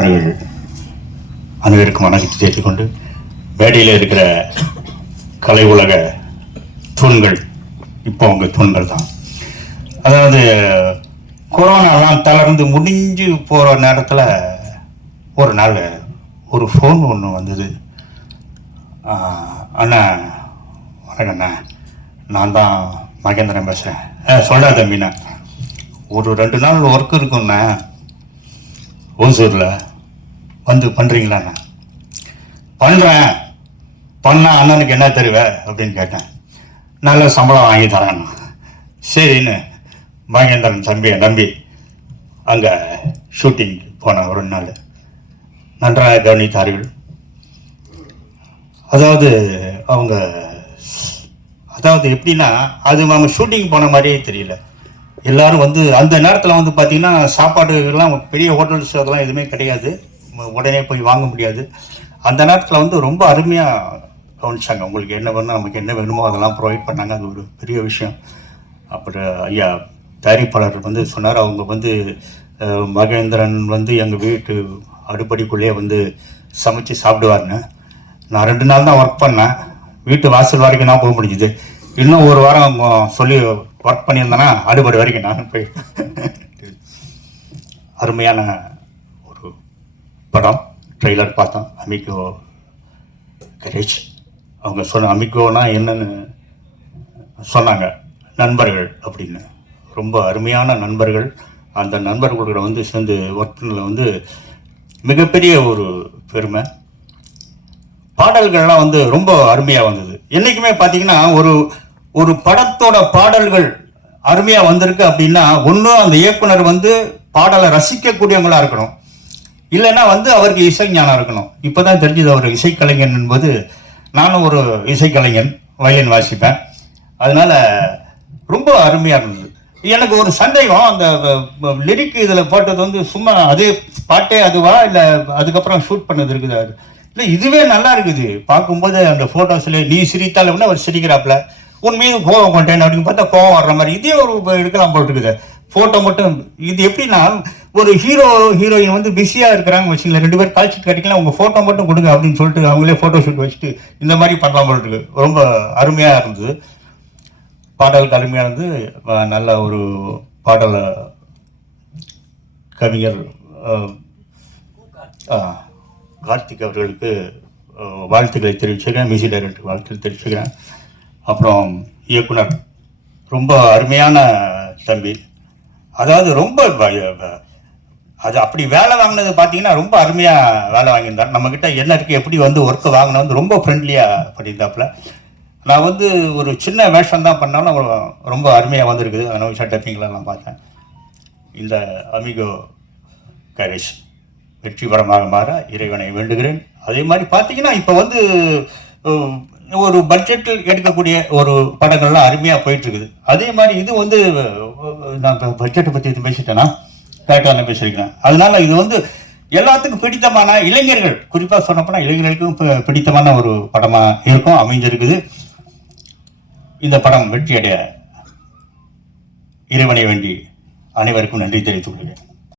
அவர்கள் அனைவருக்கும் வணக்கத்தை சேர்த்துக்கொண்டு மேடையில் இருக்கிற கலை உலக தூண்கள் இப்போ அவங்க தூண்கள் தான். அதாவது கொரோனாலாம் தளர்ந்து முடிஞ்சு போகிற நேரத்தில் ஒரு நாள் ஒரு ஃபோன் ஒன்று வந்தது. அண்ணா வணக்கண்ணா நான் தான் மகேந்திரன் பேசுகிறேன் சொல்கிறா தம்பிண்ணா ஒரு ரெண்டு நாள் ஒர்க் இருக்குண்ணா ஓசூரில். வந்து பண்ணுறீங்களாண்ணா பண்ணுறேன் பண்ணால் அண்ணனுக்கு என்ன தருவ அப்படின்னு கேட்டேன். நல்ல சம்பளம் வாங்கி தரேன். சரின்னு மகேந்திரன் தம்பியை நம்பி அங்கே ஷூட்டிங் போனேன் ஒரு நாள். நன்றாக கவனித்தார்கள். அதாவது அவங்க அதாவது எப்படின்னா அது அவங்க ஷூட்டிங் போன மாதிரியே தெரியல. எல்லாரும் வந்து அந்த நேரத்தில் வந்து பார்த்திங்கன்னா சாப்பாடுலாம் பெரிய ஹோட்டல்ஸ் அதெல்லாம் எதுவுமே கிடையாது. உடனே போய் வாங்க முடியாது. அந்த நேரத்தில் வந்து ரொம்ப அருமையாக கவனிச்சாங்க. உங்களுக்கு என்ன வேணும் நமக்கு என்ன வேணுமோ அதெல்லாம் ப்ரொவைட் பண்ணாங்க. அது ஒரு பெரிய விஷயம். அப்புறம் ஐயா தயாரிப்பாளர் வந்து சொன்னார். அவங்க வந்து மகேந்திரன் வந்து எங்கள் வீட்டு அடுப்படிக்குள்ளேயே வந்து சமைச்சு சாப்பிடுவாருன்னு. நான் ரெண்டு நாள் தான் ஒர்க் பண்ணேன். வீட்டு வாசல் வரைக்கும் தான் போக முடிஞ்சுது. இன்னும் ஒரு வாரம் அவங்க சொல்லி ஒர்க் பண்ணியிருந்தேன்னா அடுபடி வரைக்கும் நான் போய் அருமையான படம் ட்ரெய்லர் பார்த்தோம். அமிகோ கரேஜ் அவங்க சொன்ன அமிகோனா என்னன்னு சொன்னாங்க. நண்பர்கள் அப்படின்னு. ரொம்ப அருமையான நண்பர்கள். அந்த நண்பர்களோட வந்து சேர்ந்து ஒர்க் பண்ணல வந்து மிகப்பெரிய ஒரு பெருமை. பாடல்கள்லாம் வந்து ரொம்ப அருமையாக வந்தது. என்றைக்குமே பார்த்தீங்கன்னா ஒரு ஒரு படத்தோட பாடல்கள் அருமையாக வந்திருக்கு அப்படின்னா ஒன்றும் அந்த இயக்குனர் வந்து பாடலை ரசிக்கக்கூடியவங்களாக இருக்கணும். இல்லைன்னா வந்து அவருக்கு இசை ஞானம் இருக்கணும். இப்போ தான் தெரிஞ்சது அவர் இசைக்கலைஞன் என்பது நானும் ஒரு இசைக்கலைஞன் வயலின் வாசிப்பேன். அதனால் ரொம்ப அருமையாக இருந்தது. எனக்கு ஒரு சந்தேகம் அந்த லிரிக் இதில் போட்டது வந்து சும்மா அதே பாட்டே அதுவா? இல்லை அதுக்கப்புறம் ஷூட் பண்ணது இருக்குது? அது இல்லை இதுவே நல்லா இருக்குது. பார்க்கும்போது அந்த ஃபோட்டோஸில் நீ சிரித்தால் அப்படின்னா அவர் சிரிக்கிறாப்புல. உன் மீது கோவம் கொண்டேன் அப்படின்னு பார்த்தா கோவம் வர்ற மாதிரி. இதே ஒரு எடுக்கலாம் போட்டுருக்குது ஃபோட்டோ மட்டும் இது எப்படின்னா ஒரு ஹீரோ ஹீரோயின் வந்து பிஸியாக இருக்கிறாங்க வச்சுக்கல ரெண்டு பேர் கால்ஷீட் கட்டிக்கலாம் உங்கள் ஃபோட்டோ மட்டும் கொடுங்க அப்படின்னு சொல்லிட்டு அவங்களே ஃபோட்டோ ஷூட் வச்சுட்டு இந்த மாதிரி பண்ணலாம் போல் இருக்கு. ரொம்ப அருமையாக இருந்தது. பாடல் அருமையானது நல்ல ஒரு பாடலை கவிஞர் கார்த்திக் அவர்களுக்கு வாழ்த்துக்களை தெரிவிச்சுக்கிறேன். மியூசிக் டைரக்டருக்கு வாழ்த்துக்களை தெரிவிச்சுக்கிறேன். அப்புறம் இயக்குனர். ரொம்ப அருமையான தம்பி. அதாவது ரொம்ப அது அப்படி வேலை வாங்கினது பார்த்தீங்கன்னா ரொம்ப அருமையாக வேலை வாங்கியிருந்தார். நம்மக்கிட்ட என்ன இருக்குது எப்படி வந்து ஒர்க்கு வாங்கின வந்து ரொம்ப ஃப்ரெண்ட்லியாக பண்ணியிருந்தாப்புல. நான் வந்து ஒரு சின்ன வேஷம் தான் பண்ணாலும் ரொம்ப அருமையாக வந்திருக்குது. அனௌஷா டப்பிங்லாம் நான் பார்த்தேன். இந்த அமிகோ கரேஷ் வெற்றிகரமாக மாற இறைவனை வேண்டுகிறேன். அதே மாதிரி பார்த்தீங்கன்னா இப்போ வந்து ஒரு பட்ஜெட்டில் எடுக்கக்கூடிய ஒரு படங்கள்லாம் அருமையாக போயிட்டுருக்குது அதே மாதிரி இது வந்து நான் இப்போ பட்ஜெட்டை பற்றி பேசிட்டேன்னா கரெக்டாக நான் பேசியிருக்கிறேன். அதனால இது வந்து எல்லாத்துக்கும் பிடித்தமான இளைஞர்கள் குறிப்பாக சொன்னப்போனா இளைஞர்களுக்கும் பிடித்தமான ஒரு படமாக இருக்கும் அமைஞ்சிருக்குது. இந்த படம் வெற்றியடைய இறைவனை வேண்டி அனைவருக்கும் நன்றி தெரிவித்துக் கொள்கிறேன்.